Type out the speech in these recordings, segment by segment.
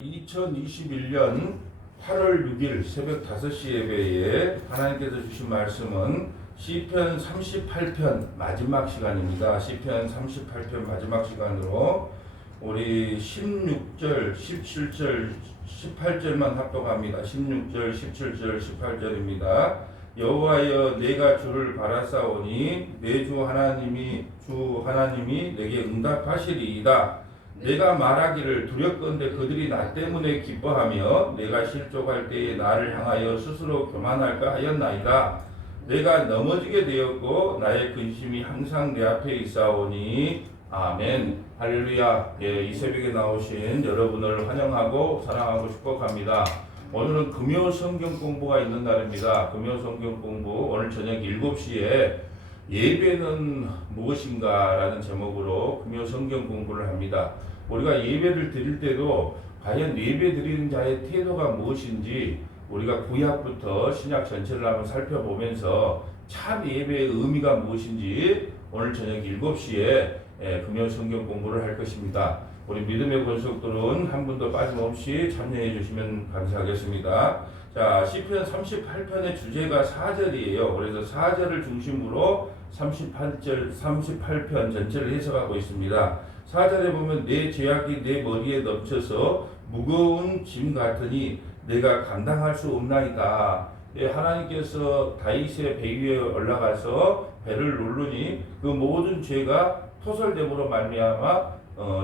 2021년 8월 6일 새벽 5시 예배에 하나님께서 주신 말씀은 시편 38편 마지막 시간입니다. 시편 38편 마지막 시간으로 우리 16절, 17절, 18절만 합독합니다. 16절, 17절, 18절입니다. 여호와여 내가 주를 바라사오니 내 주 하나님이 내게 응답하시리이다. 내가 말하기를 두렵건대 그들이 나 때문에 기뻐하며 내가 실족할 때에 나를 향하여 스스로 교만할까 하였나이다. 내가 넘어지게 되었고 나의 근심이 항상 내 앞에 있사오니 아멘. 할렐루야. 이 새벽에 나오신 여러분을 환영하고 사랑하고 축복합니다. 오늘은 금요 성경 공부가 있는 날입니다. 금요 성경 공부 오늘 저녁 7시에 예배는 무엇인가 라는 제목으로 금요 성경 공부를 합니다. 우리가 예배를 드릴 때도 과연 예배 드리는 자의 태도가 무엇인지 우리가 구약부터 신약 전체를 한번 살펴보면서 참 예배의 의미가 무엇인지 오늘 저녁 7시에 금요 성경 공부를 할 것입니다. 우리 믿음의 권속들은 한 분도 빠짐없이 참여해 주시면 감사하겠습니다. 자, 시편 38편의 주제가 4절이에요. 그래서 4절을 중심으로 38편 전체를 해석하고 있습니다. 4절에 보면 내 죄악이 내 머리에 넘쳐서 무거운 짐 같으니 내가 감당할 수 없나이다. 하나님께서 다윗의 배 위에 올라가서 배를 누르니 그 모든 죄가 토설됨으로 말미암아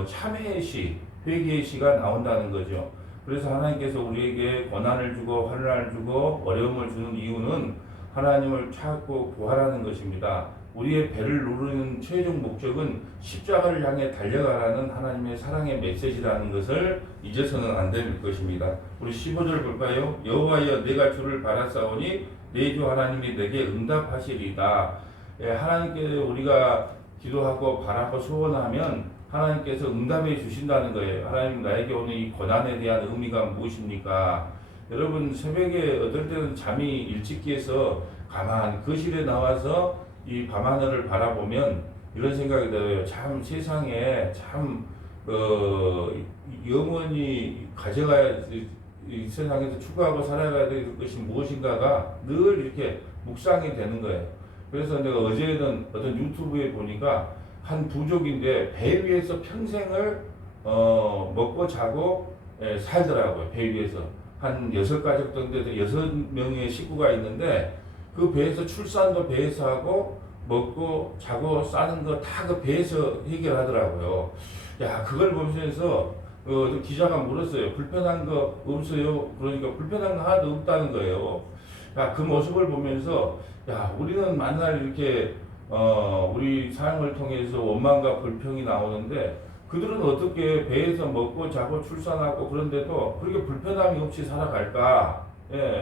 참회의 시, 회개의 시가 나온다는 거죠. 그래서 하나님께서 우리에게 고난을 주고 환난을 주고 어려움을 주는 이유는 하나님을 찾고 구하라는 것입니다. 우리의 배를 누르는 최종 목적은 십자가를 향해 달려가라는 하나님의 사랑의 메시지라는 것을 잊어서는 안 될 것입니다. 우리 15절 볼까요? 여호와여 내가 주를 바라사오니 내 주 하나님이 내게 응답하시리이다. 하나님께 우리가 기도하고 바라고 소원하면 하나님께서 응답해 주신다는 거예요. 하나님 나에게 오는 이 고난에 대한 의미가 무엇입니까? 여러분 새벽에 어떨 때는 잠이 일찍 깨서 가만 거실에 나와서 이 밤하늘을 바라보면 이런 생각이 들어요. 참 세상에 참 영원히 가져가야 이 세상에서 추구하고 살아가야 될 것이 무엇인가가 늘 이렇게 묵상이 되는 거예요. 그래서 내가 어제는 어떤 유튜브에 보니까 한 부족인데 배 위에서 평생을 먹고 자고 살더라고요. 배 위에서 한 6가족 정도 돼서 6명의 식구가 있는데 그 배에서 출산도 배에서 하고 먹고 자고 싸는 거 다 그 배에서 해결하더라고요. 야, 그걸 보면서 기자가 물었어요. 불편한 거 없어요? 그러니까 불편한 거 하나도 없다는 거예요. 야, 그 모습을 보면서 야, 우리는 만날 이렇게 우리 삶을 통해서 원망과 불평이 나오는데 그들은 어떻게 배에서 먹고 자고 출산하고 그런데도 그렇게 불편함이 없이 살아갈까?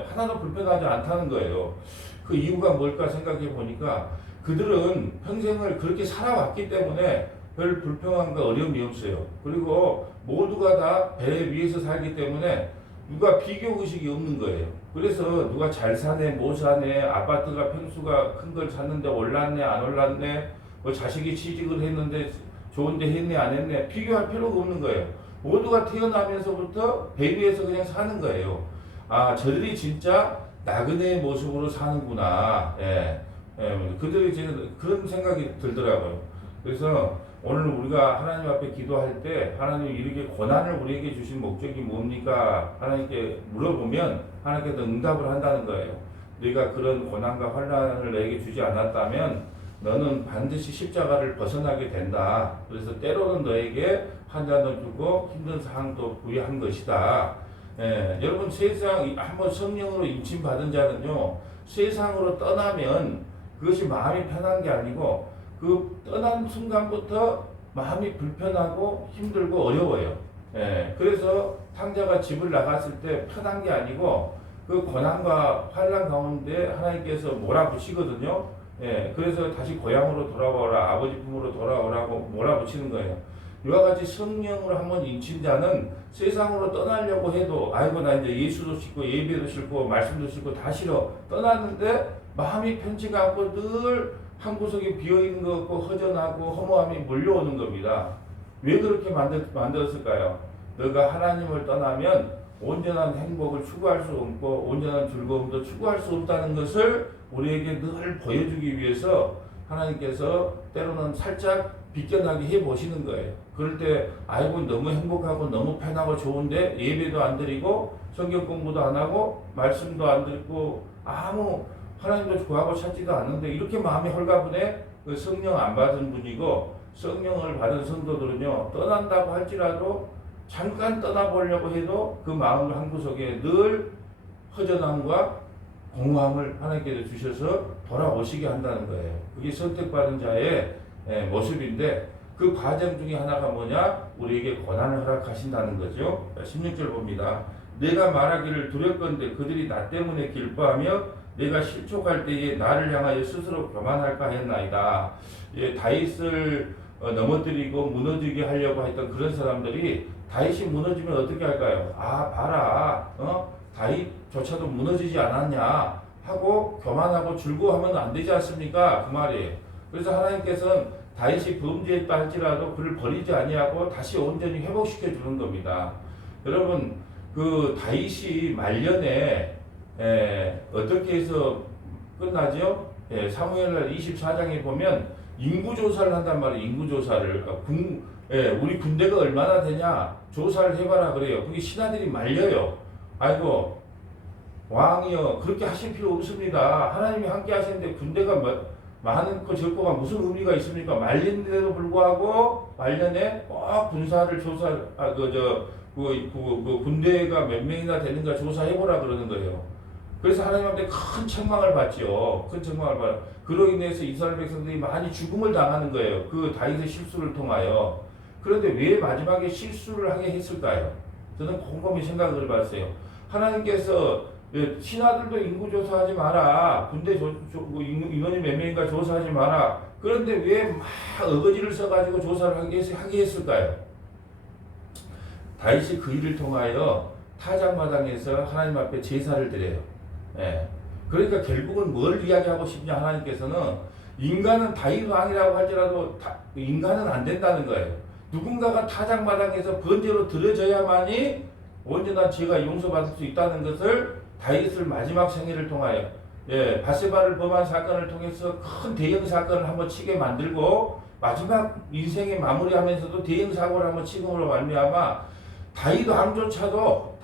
하나도 불편하지 않다는 거예요. 그 이유가 뭘까 생각해 보니까 그들은 평생을 그렇게 살아왔기 때문에 별 불평함과 어려움이 없어요. 그리고 모두가 다 배 위에서 살기 때문에 누가 비교 의식이 없는 거예요. 그래서 누가 잘 사네, 못 사네, 아파트가 평수가 큰 걸 샀는데 올랐네, 안 올랐네, 뭐 자식이 취직을 했는데 좋은데 했네, 안 했네, 비교할 필요가 없는 거예요. 모두가 태어나면서부터 배 위에서 그냥 사는 거예요. 아, 저들이 진짜 나그네의 모습으로 사는구나. 그들이 지금 그런 생각이 들더라고요. 그래서 오늘 우리가 하나님 앞에 기도할 때 하나님 이렇게 고난을 우리에게 주신 목적이 뭡니까? 하나님께 물어보면 하나님께서 응답을 한다는 거예요. 네가 그런 고난과 환난을 내게 주지 않았다면 너는 반드시 십자가를 벗어나게 된다. 그래서 때로는 너에게 환난을 주고 힘든 상황도 부여한 것이다. 여러분 세상 한번 성령으로 임침받은 자는요 세상으로 떠나면 그것이 마음이 편한 게 아니고 그 떠난 순간부터 마음이 불편하고 힘들고 어려워요. 그래서 탕자가 집을 나갔을 때 편한 게 아니고 그 고난과 환난 가운데 하나님께서 몰아붙이거든요. 그래서 다시 고향으로 돌아오라, 아버지 품으로 돌아오라고 몰아붙이는 거예요. 이와 같이 성령으로 한번 인친 자는 세상으로 떠나려고 해도 아이고 나 이제 예수도 싫고 예배도 싫고 말씀도 싫고 다 싫어 떠났는데 마음이 편치가 않고 늘 한 구석에 비어있는 것 같고 허전하고 허무함이 몰려오는 겁니다. 왜 그렇게 만들었을까요? 너가 하나님을 떠나면 온전한 행복을 추구할 수 없고 온전한 즐거움도 추구할 수 없다는 것을 우리에게 늘 보여주기 위해서 하나님께서 때로는 살짝 비껴나게 해보시는 거예요. 그럴 때 아이고 너무 행복하고 너무 편하고 좋은데 예배도 안 드리고 성경 공부도 안 하고 말씀도 안 듣고 아무 하나님도 구하고 찾지도 않는데 이렇게 마음이 홀가분해. 그 성령 안 받은 분이고 성령을 받은 성도들은요 떠난다고 할지라도 잠깐 떠나보려고 해도 그 마음 한구석에 늘 허전함과 공허함을 하나님께서 주셔서 돌아오시게 한다는 거예요. 그게 선택받은 자의 모습인데 그 과정 중에 하나가 뭐냐? 우리에게 고난을 허락하신다는 거죠. 16절 봅니다. 내가 말하기를 두렵건대 그들이 나 때문에 기뻐하며 내가 실족할 때에 나를 향하여 스스로 교만할까 했나이다. 다윗을 넘어뜨리고 무너지게 하려고 했던 그런 사람들이 다윗이 무너지면 어떻게 할까요? 아 봐라, 다윗조차도 무너지지 않았냐 하고 교만하고 즐거워하면 안 되지 않습니까? 그 말이에요. 그래서 하나님께서는 다윗이 범죄했다 할지라도 그를 버리지 아니하고 다시 온전히 회복시켜 주는 겁니다. 여러분 그 다윗이 말년에 어떻게 해서 끝나죠? 사무엘날 24장에 보면 인구조사를 한단 말이에요. 인구조사를. 우리 군대가 얼마나 되냐 조사를 해봐라 그래요. 그게 신하들이 말려요. 아이고 왕이여 그렇게 하실 필요 없습니다. 하나님이 함께 하시는데 군대가 많고 적고가 무슨 의미가 있습니까? 말리는데도 불구하고 말년에 꼭 군사를 군대가 몇 명이나 되는가 조사해보라 그러는 거예요. 그래서 하나님한테 큰 책망을 받죠. 큰 책망을 받아. 그로 인해서 이스라엘 백성들이 많이 죽음을 당하는 거예요. 그 다윗의 실수를 통하여. 그런데 왜 마지막에 실수를 하게 했을까요? 저는 곰곰이 생각을 해봤어요. 하나님께서 신하들도 인구 조사하지 마라. 군대 인원이 몇 명인가 조사하지 마라. 그런데 왜 막 어거지를 써가지고 조사를 하게 했을까요? 다윗이 그 일을 통하여 타작마당에서 하나님 앞에 제사를 드려요. 그러니까 결국은 뭘 이야기하고 싶냐 하나님께서는 인간은 다윗 왕이라고 할지라도 인간은 안 된다는 거예요. 누군가가 타작마당에서 번제로 드려져야만이 온전한 죄가 용서받을 수 있다는 것을 다윗을 마지막 생애를 통하여 바세바를 범한 사건을 통해서 큰 대형 사건을 한번 치게 만들고 마지막 인생의 마무리하면서도 대형 사고를 한번 치금으로 말미암아 다윗 왕조차도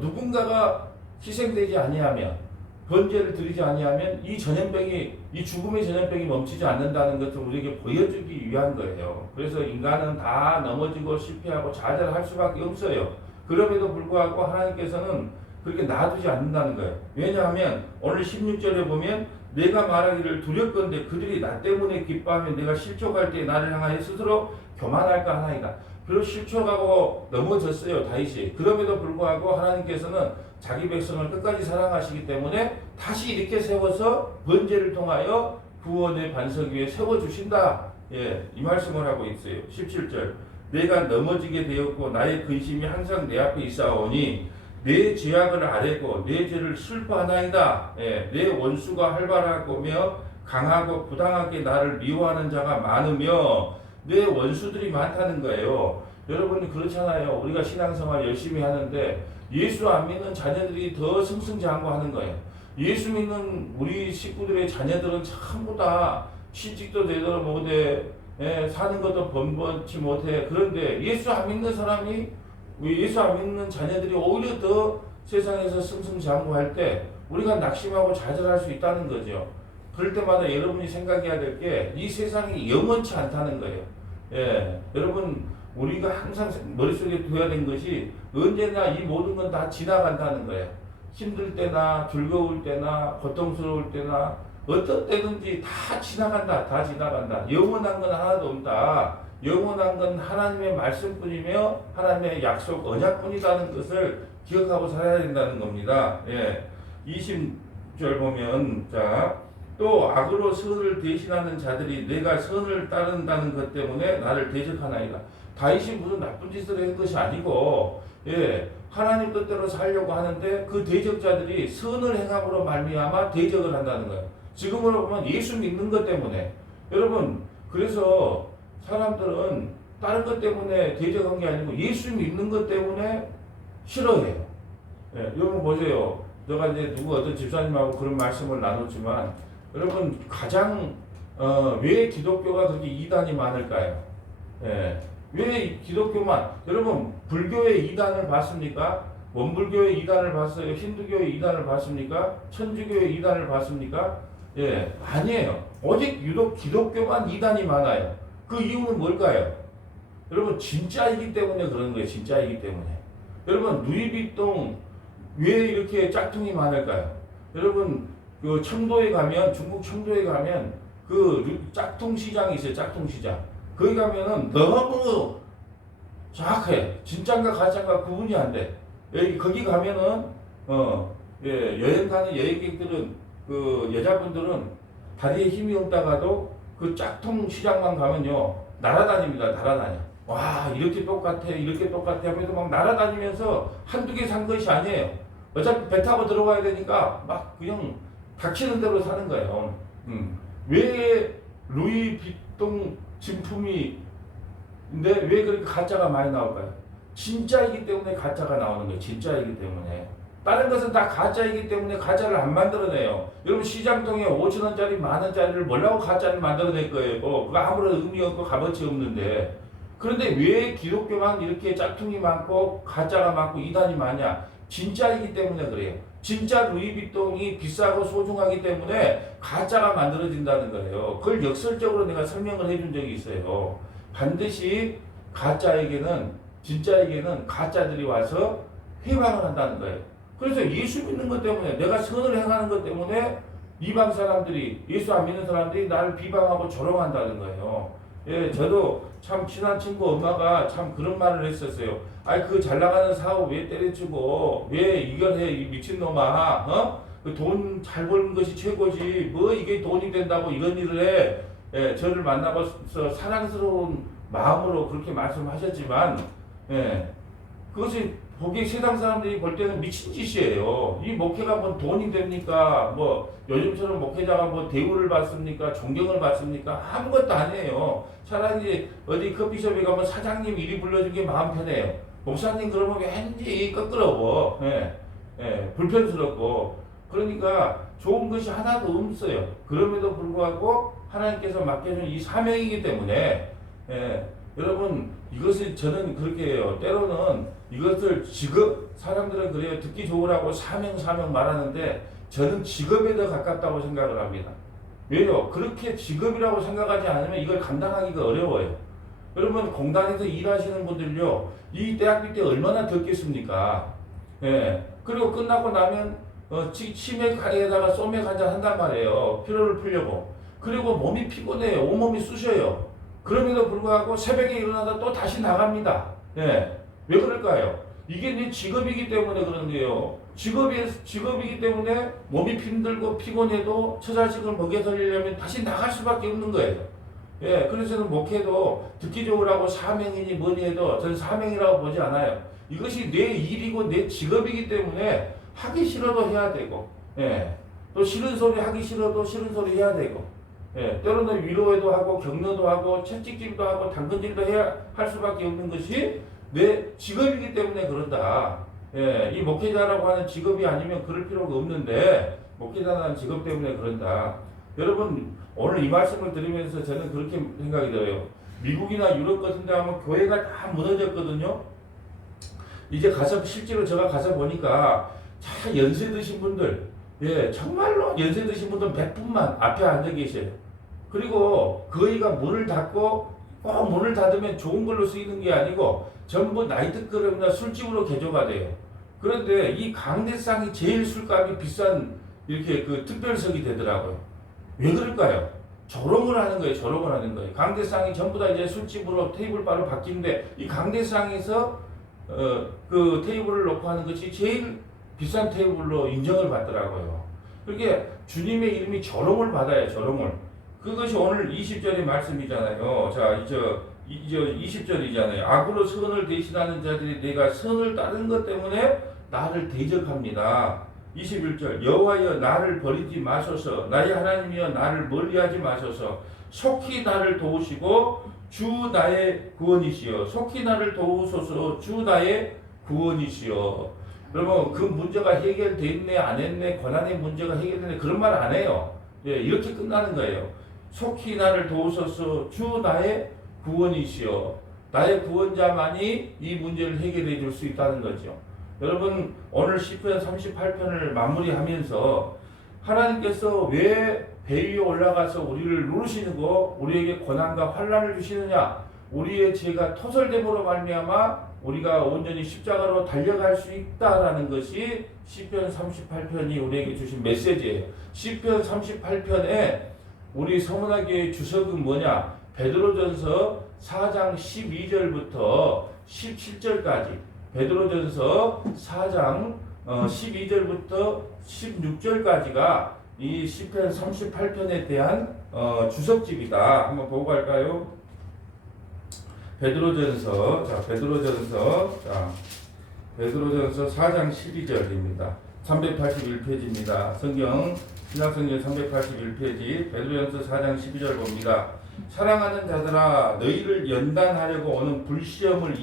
누군가가 희생되지 아니하면 번제를 드리지 아니하면 이 죽음의 전염병이 멈추지 않는다는 것을 우리에게 보여주기 위한 거예요. 그래서 인간은 다 넘어지고 실패하고 좌절할 수밖에 없어요. 그럼에도 불구하고 하나님께서는 그렇게 놔두지 않는다는 거예요. 왜냐하면 오늘 16절에 보면 내가 말하기를 두렵건대 그들이 나 때문에 기뻐하면 내가 실족할 때 나를 향하여 스스로 교만할까 하나이다. 그리고 실족하고 넘어졌어요 다윗이. 그럼에도 불구하고 하나님께서는 자기 백성을 끝까지 사랑하시기 때문에 다시 이렇게 세워서 번제를 통하여 구원의 반석 위에 세워주신다. 이 말씀을 하고 있어요. 17절 내가 넘어지게 되었고 나의 근심이 항상 내 앞에 있사오니 내 죄악을 아뢰고 내 죄를 슬퍼하나이다. 내 원수가 활발하며 강하고 부당하게 나를 미워하는 자가 많으며 내 원수들이 많다는 거예요. 여러분 그렇잖아요. 우리가 신앙생활 열심히 하는데 예수 안 믿는 자녀들이 더 승승장구하는 거예요. 예수 믿는 우리 식구들의 자녀들은 전부 다 취직도 제대로 못해, 사는 것도 번번치 못해. 그런데 예수 안 믿는 자녀들이 오히려 더 세상에서 승승장구할 때 우리가 낙심하고 좌절할 수 있다는 거죠. 그럴 때마다 여러분이 생각해야 될 게 이 세상이 영원치 않다는 거예요. 여러분 우리가 항상 머릿속에 두어야 된 것이 언제나 이 모든 건 다 지나간다는 거예요. 힘들 때나 즐거울 때나 고통스러울 때나 어떤 때든지 다 지나간다. 다 지나간다. 영원한 건 하나도 없다. 영원한 건 하나님의 말씀뿐이며 하나님의 약속 언약뿐이라는 것을 기억하고 살아야 된다는 겁니다. 20절 보면 또 악으로 선을 대신하는 자들이 내가 선을 따른다는 것 때문에 나를 대적하나이다. 다윗이 무슨 나쁜 짓을 한 것이 아니고 하나님 뜻대로 살려고 하는데 그 대적자들이 선을 행함으로 말미암아 대적을 한다는 거예요. 지금으로 보면 예수 믿는 것 때문에. 여러분 그래서 사람들은 다른 것 때문에 대적한 게 아니고 예수 믿는 것 때문에 싫어해요. 예, 여러분 보세요. 내가 이제 누구 어떤 집사님하고 그런 말씀을 나눴지만 여러분 가장 왜 기독교가 그렇게 이단이 많을까요? 예, 왜 기독교만 여러분 불교의 이단을 봤습니까? 원불교의 이단을 봤어요? 힌두교의 이단을 봤습니까? 천주교의 이단을 봤습니까? 예, 아니에요. 오직 유독 기독교만 이단이 많아요. 그 이유는 뭘까요? 여러분 진짜이기 때문에 그런 거예요. 진짜이기 때문에. 여러분 루이비통 왜 이렇게 짝퉁이 많을까요? 여러분 그 청도에 가면 중국 청도에 가면 그 짝퉁 시장이 있어요. 짝퉁 시장. 거기 가면은 너무 정확해. 진짜인가 가짜인가 구분이 안 돼. 여기 거기 가면은 예, 여행 가는 여행객들은 그 여자분들은 다리에 힘이 없다가도 그 짝퉁 시장만 가면요 날아다닙니다. 날아다녀. 와 이렇게 똑같아 이렇게 똑같아 하면서 막 날아다니면서 한두 개 산 것이 아니에요. 어차피 배 타고 들어가야 되니까 막 그냥 닥치는 대로 사는 거예요. 왜 루이비통 진품이 근데 왜 그렇게 가짜가 많이 나올까요? 진짜이기 때문에 가짜가 나오는 거예요. 진짜이기 때문에. 다른 것은 다 가짜이기 때문에 가짜를 안 만들어내요. 여러분 시장통에 5,000원짜리 만원짜리를 뭐라고 가짜를 만들어낼 거예요. 그거 아무런 의미 없고 값어치 없는데. 그런데 왜 기독교만 이렇게 짝퉁이 많고 가짜가 많고 이단이 많냐? 진짜이기 때문에 그래요. 진짜 루이비통이 비싸고 소중하기 때문에 가짜가 만들어진다는 거예요. 그걸 역설적으로 내가 설명을 해준 적이 있어요. 반드시 가짜에게는 진짜에게는 가짜들이 와서 회방을 한다는 거예요. 그래서 예수 믿는 것 때문에 내가 선을 행하는 것 때문에 이방 사람들이 예수 안 믿는 사람들이 나를 비방하고 조롱한다는 거예요. 예, 저도 참 친한 친구 엄마가 참 그런 말을 했었어요. 아이 그 잘 나가는 사업 왜 때려치고 왜 이걸 해 이 미친놈아 그 돈 잘 버는 것이 최고지 뭐 이게 돈이 된다고 이런 일을 해. 예, 저를 만나봐서 사랑스러운 마음으로 그렇게 말씀하셨지만 예, 그것이 보기 세상 사람들이 볼 때는 미친 짓이에요. 이 목회가 뭐 돈이 됩니까? 뭐 요즘처럼 목회자가 뭐 대우를 받습니까? 존경을 받습니까? 아무것도 아니에요. 차라리 어디 커피숍에 가면 사장님 이리 불러준 게 마음 편해요. 목사님 그러면 왠지 껄끄러워. 예, 예, 불편스럽고. 그러니까 좋은 것이 하나도 없어요. 그럼에도 불구하고 하나님께서 맡겨준 이 사명이기 때문에 예, 여러분 이것을 저는 그렇게 해요. 때로는 이것을 직업 사람들은 그래요. 듣기 좋으라고 사명 말하는데 저는 직업에 더 가깝다고 생각을 합니다. 왜요? 그렇게 직업이라고 생각하지 않으면 이걸 감당하기가 어려워요. 여러분 공단에서 일하시는 분들요. 이 대학교 때 얼마나 덥겠습니까? 예. 그리고 끝나고 나면 치맥에다가 소맥 한잔 한단 말이에요. 피로를 풀려고. 그리고 몸이 피곤해요. 온몸이 쑤셔요. 그럼에도 불구하고 새벽에 일어나다 또 다시 나갑니다. 예. 왜 그럴까요? 이게 내 직업이기 때문에 그런데요. 직업이기 때문에 몸이 힘들고 피곤해도 처자식을 먹여 살리려면 다시 나갈 수밖에 없는 거예요. 예. 그래서 저는 목회도 듣기 좋으라고 사명이니 뭐니 해도 저는 사명이라고 보지 않아요. 이것이 내 일이고 내 직업이기 때문에 하기 싫어도 해야 되고, 예. 또 싫은 소리 하기 싫어도 싫은 소리 해야 되고, 예, 때로는 위로도 하고 격려도 하고 채찍질도 하고 당근질도 해야 할 수밖에 없는 것이 내 직업이기 때문에 그런다. 예, 이 목회자라고 하는 직업이 아니면 그럴 필요가 없는데 목회자라는 직업 때문에 그런다. 여러분 오늘 이 말씀을 들으면서 저는 그렇게 생각이 들어요. 미국이나 유럽 같은 데 하면 교회가 다 무너졌거든요. 이제 가서 실제로 제가 가서 보니까 참 연세 드신 분들 예, 정말로 연세 드신 분들 몇 분만 앞에 앉아 계셔요. 그리고 거기가 문을 닫고 꼭 문을 닫으면 좋은 걸로 쓰이는 게 아니고 전부 나이트클럽이나 술집으로 개조가 돼요. 그런데 이 강대상이 제일 술값이 비싼 이렇게 그 특별석이 되더라고요. 왜 그럴까요? 조롱을 하는 거예요. 조롱을 하는 거예요. 강대상이 전부 다 이제 술집으로 테이블바로 바뀌는데 이 강대상에서 그 테이블을 놓고 하는 것이 제일 비싼 테이블로 인정을 받더라고요. 그렇게 주님의 이름이 조롱을 받아요. 조롱을. 그것이 오늘 20절의 말씀이잖아요. 자, 이제 20절이잖아요. 악으로 선을 대신하는 자들이 내가 선을 따른 것 때문에 나를 대적합니다. 21절 여호와여 나를 버리지 마소서 나의 하나님이여 나를 멀리하지 마소서 속히 나를 도우시고 주 나의 구원이시여. 속히 나를 도우소서. 주 나의 구원이시여. 그러면 그 문제가 해결됐네 안 했네 고난의 문제가 해결됐네 그런 말 안 해요. 예, 이렇게 끝나는 거예요. 속히 나를 도우소서. 주 나의 구원이시여. 나의 구원자만이 이 문제를 해결해 줄 수 있다는 거죠. 여러분 오늘 시편 38편을 마무리하면서 하나님께서 왜 배 위에 올라가서 우리를 누르시고 우리에게 고난과 환난을 주시느냐? 우리의 죄가 토설됨으로 말미암아 우리가 온전히 십자가로 달려갈 수 있다라는 것이 시편 38편이 우리에게 주신 메시지예요. 시편 38편에 우리 서문화교회 주석은 뭐냐? 베드로전서 4장 12절부터 17절까지 베드로전서 4장 12절부터 16절까지가 이 시편 38편에 대한 주석집이다. 한번 보고 갈까요? 베드로전서 4장 12절입니다. 381페이지입니다. 신약성경 381페이지 베드로전서 4장 12절 봅니다. 사랑하는 자들아 너희를 연단하려고 오는 불시험을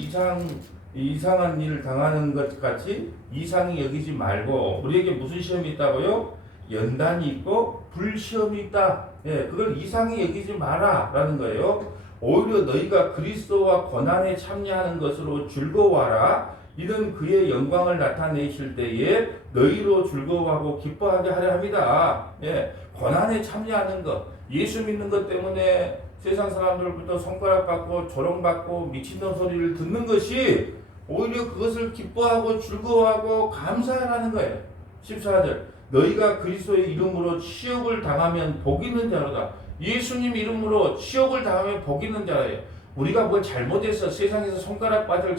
이상한 일을 당하는 것 같이 이상히 여기지 말고 우리에게 무슨 시험이 있다고요? 연단이 있고 불시험이 있다. 예, 그걸 이상히 여기지 마라 라는 거예요. 오히려 너희가 그리스도와 고난에 참여하는 것으로 즐거워하라. 이는 그의 영광을 나타내실 때에 너희로 즐거워하고 기뻐하게 하려 합니다. 예, 고난에 참여하는 것, 예수 믿는 것 때문에 세상 사람들부터 손가락 받고 조롱받고 미친놈 소리를 듣는 것이 오히려 그것을 기뻐하고 즐거워하고 감사하라는 거예요. 14절 너희가 그리스도의 이름으로 치욕을 당하면 복 있는 자로다. 예수님 이름으로 치욕을 당하면 복 있는 자예요. 우리가 뭘 잘못해서 세상에서 손가락 받을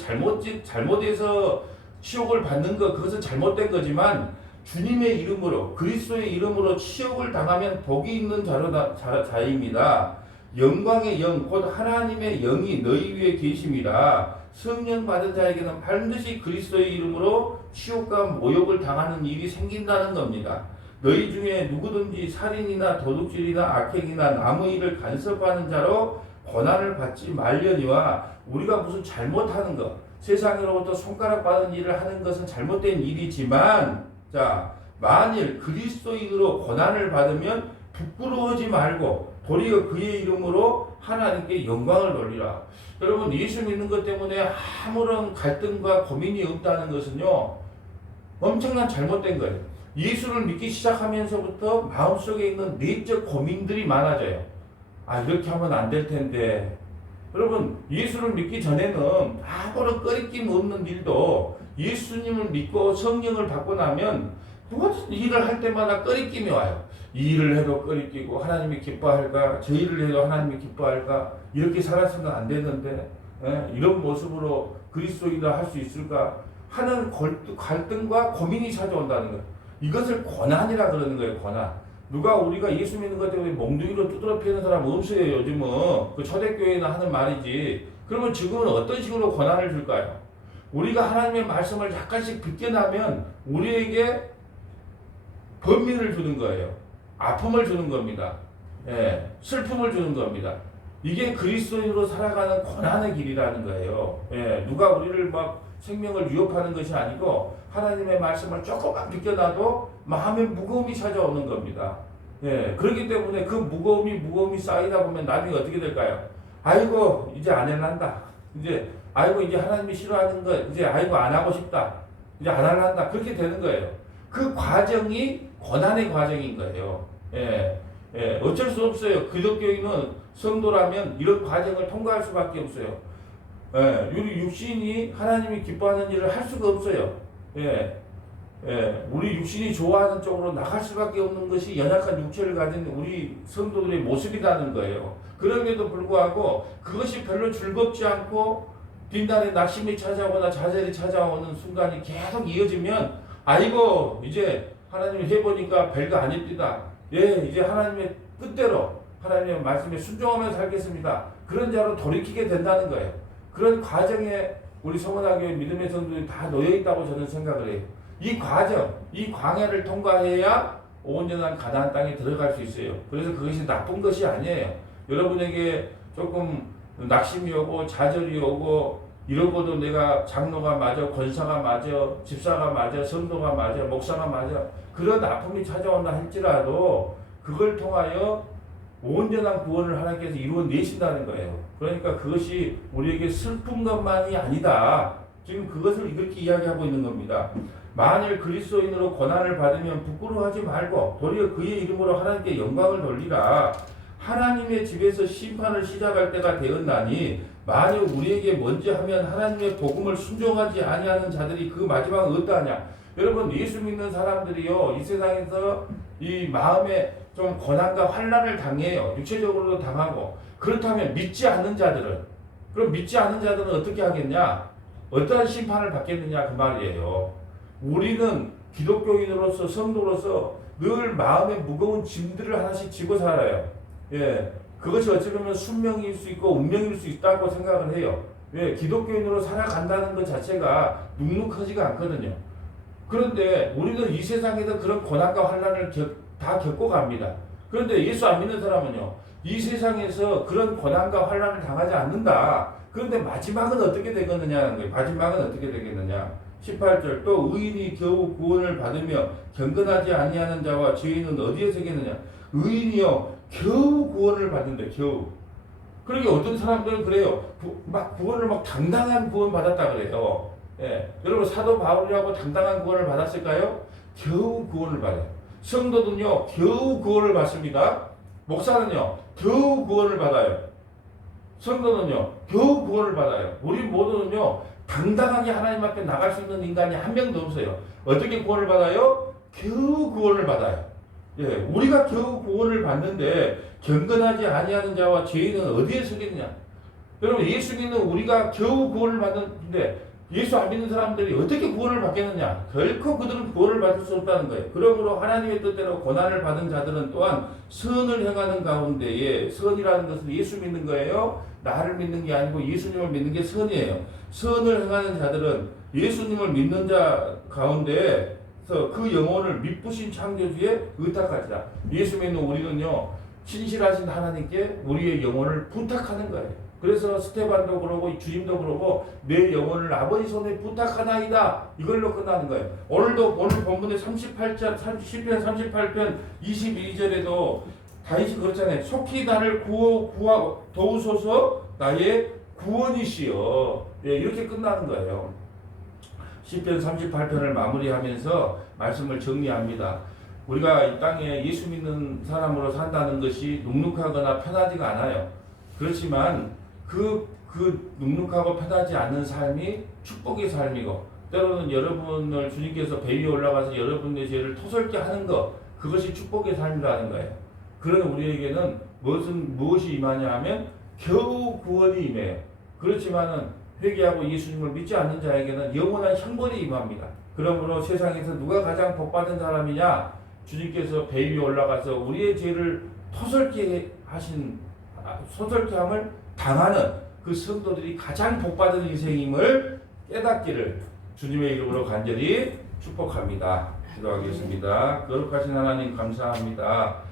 잘못해서 치욕을 받는 것 그것은 잘못된 거지만 주님의 이름으로 그리스도의 이름으로 치욕을 당하면 복이 있는 자입니다. 영광의 영 곧 하나님의 영이 너희 위에 계심이라. 성령 받은 자에게는 반드시 그리스도의 이름으로 치욕과 모욕을 당하는 일이 생긴다는 겁니다. 너희 중에 누구든지 살인이나 도둑질이나 악행이나 남의 일을 간섭하는 자로 고난을 받지 말려니와. 우리가 무슨 잘못하는 것, 세상으로부터 손가락 받은 일을 하는 것은 잘못된 일이지만, 자, 만일 그리스도인으로 고난을 받으면 부끄러워하지 말고 도리어 그의 이름으로 하나님께 영광을 돌리라. 여러분 예수 믿는 것 때문에 아무런 갈등과 고민이 없다는 것은요 엄청난 잘못된 거예요. 예수를 믿기 시작하면서부터 마음속에 있는 내적 고민들이 많아져요. 아 이렇게 하면 안 될 텐데. 여러분 예수를 믿기 전에는 아무런 꺼리낌 없는 일도 예수님을 믿고 성령을 받고 나면 무슨 일을 할 때마다 꺼리낌이 와요. 이 일을 해도 꺼리끼고 하나님이 기뻐할까? 저 일을 해도 하나님이 기뻐할까? 이렇게 살았으면 안 되는데 이런 모습으로 그리스도인이라 할 수 있을까? 하는 갈등과 고민이 찾아온다는 거예요. 이것을 고난이라 그러는 거예요. 고난. 우리가 예수 믿는 것 때문에 몽둥이로 두드러 패는 사람 없어요. 요즘은 그 초대교회나 하는 말이지. 그러면 지금은 어떤 식으로 고난을 줄까요? 우리가 하나님의 말씀을 약간씩 비껴나면 우리에게 번민을 주는 거예요. 아픔을 주는 겁니다. 예, 슬픔을 주는 겁니다. 이게 그리스도인으로 살아가는 고난의 길이라는 거예요. 예, 누가 우리를 막 생명을 위협하는 것이 아니고 하나님의 말씀을 조금만 비껴놔도 마음에 무거움이 찾아오는 겁니다. 예, 그렇기 때문에 그 무거움이 쌓이다 보면 나중에 어떻게 될까요? 아이고 이제 안 할란다. 이제 아이고 이제 하나님이 싫어하는 거 이제 아이고 안 하고 싶다. 이제 안 할란다. 그렇게 되는 거예요. 그 과정이 고난의 과정인 거예요. 예, 예, 어쩔 수 없어요. 기독교인은 성도라면 이런 과정을 통과할 수밖에 없어요. 예, 우리 육신이 하나님이 기뻐하는 일을 할 수가 없어요. 예, 예, 우리 육신이 좋아하는 쪽으로 나갈 수밖에 없는 것이 연약한 육체를 가진 우리 성도들의 모습이라는 거예요. 그럼에도 불구하고 그것이 별로 즐겁지 않고 빈날에 낙심이 찾아오거나 좌절이 찾아오는 순간이 계속 이어지면 아이고 이제 하나님이 해보니까 별거 아닙니다. 예, 이제 하나님의 뜻대로 하나님의 말씀에 순종하며 살겠습니다. 그런 자로 돌이키게 된다는 거예요. 그런 과정에 우리 서문화교회 믿음의 성도들이 다 놓여있다고 저는 생각을 해요. 이 과정, 이 광야를 통과해야 온전한 가나안 땅에 들어갈 수 있어요. 그래서 그것이 나쁜 것이 아니에요. 여러분에게 조금 낙심이 오고 좌절이 오고 이러고도 내가 장로가 맞아, 권사가 맞아, 집사가 맞아, 성도가 맞아, 목사가 맞아 그런 아픔이 찾아온다 할지라도 그걸 통하여 온전한 구원을 하나님께서 이루어내신다는 거예요. 그러니까 그것이 우리에게 슬픈 것만이 아니다. 지금 그것을 이렇게 이야기하고 있는 겁니다. 만일 그리스도인으로 고난을 받으면 부끄러워하지 말고 도리어 그의 이름으로 하나님께 영광을 돌리라. 하나님의 집에서 심판을 시작할 때가 되었나니 만일 우리에게 먼저 하면 하나님의 복음을 순종하지 아니하는 자들이 그 마지막은 어떠하냐. 여러분 예수 믿는 사람들이요 이 세상에서 이 마음에 좀 고난과 환난을 당해요. 육체적으로도 당하고 그렇다면 믿지 않는 자들은 그럼 믿지 않는 자들은 어떻게 하겠냐? 어떠한 심판을 받겠느냐 그 말이에요. 우리는 기독교인으로서 성도로서 늘 마음에 무거운 짐들을 하나씩 지고 살아요. 예, 그것이 어찌 보면 숙명일 수 있고 운명일 수 있다고 생각을 해요. 예, 기독교인으로 살아간다는 것 자체가 눅눅하지가 않거든요. 그런데 우리는 이 세상에서 그런 고난과 환난을 다 겪고 갑니다. 그런데 예수 안 믿는 사람은요, 이 세상에서 그런 고난과 환난을 당하지 않는다. 그런데 마지막은 어떻게 되겠느냐는 거예요. 마지막은 어떻게 되겠느냐. 18절 또 의인이 겨우 구원을 받으며 경건하지 아니하는 자와 죄인은 어디에 서겠느냐. 의인이요 겨우 구원을 받는데 겨우. 그러니까 어떤 사람들은 그래요. 막 구원을 막 당당한 구원 받았다 그래요. 예, 여러분 사도 바울이라고 당당한 구원을 받았을까요? 겨우 구원을 받아요. 성도는요 겨우 구원을 받습니다. 목사는요 겨우 구원을 받아요. 성도는요 겨우 구원을 받아요. 우리 모두는요 당당하게 하나님 앞에 나갈 수 있는 인간이 한 명도 없어요. 어떻게 구원을 받아요? 겨우 구원을 받아요. 예, 우리가 겨우 구원을 받는데 경건하지 아니하는 자와 죄인은 어디에 서겠느냐? 여러분 예수 믿는 우리가 겨우 구원을 받는데 예수 안 믿는 사람들이 어떻게 구원을 받겠느냐? 결코 그들은 구원을 받을 수 없다는 거예요. 그러므로 하나님의 뜻대로 고난을 받은 자들은 또한 선을 행하는 가운데에 선이라는 것은 예수 믿는 거예요. 나를 믿는 게 아니고 예수님을 믿는 게 선이에요. 선을 행하는 자들은 예수님을 믿는 자 가운데에서 그 영혼을 미쁘신 창조주에 의탁하시라. 예수 믿는 우리는요 신실하신 하나님께 우리의 영혼을 부탁하는 거예요. 그래서 스테반도 그러고 주님도 그러고 내 영혼을 아버지 손에 부탁하나이다. 이걸로 끝나는 거예요. 오늘 본문의 38편 38편 22절에도 다윗이 그렇잖아요. 속히 나를 도우소서 나의 구원이시여. 예, 이렇게 끝나는 거예요. 시편 38편을 마무리하면서 말씀을 정리합니다. 우리가 이 땅에 예수 믿는 사람으로 산다는 것이 눅눅하거나 편하지가 않아요. 그렇지만 그 눅눅하고 편하지 않는 삶이 축복의 삶이고 때로는 여러분을 주님께서 배 위에 올라가서 여러분의 죄를 토설게 하는 것 그것이 축복의 삶이라는 거예요. 그런 우리에게는 무엇이 임하냐 하면 겨우 구원이 임해요. 그렇지만은 회개하고 예수님을 믿지 않는 자에게는 영원한 형벌이 임합니다. 그러므로 세상에서 누가 가장 복받은 사람이냐? 주님께서 배 위에 올라가서 우리의 죄를 토설게 함을 당하는 그 성도들이 가장 복받은 인생임을 깨닫기를 주님의 이름으로 간절히 축복합니다. 기도하겠습니다. 거룩하신 하나님 감사합니다.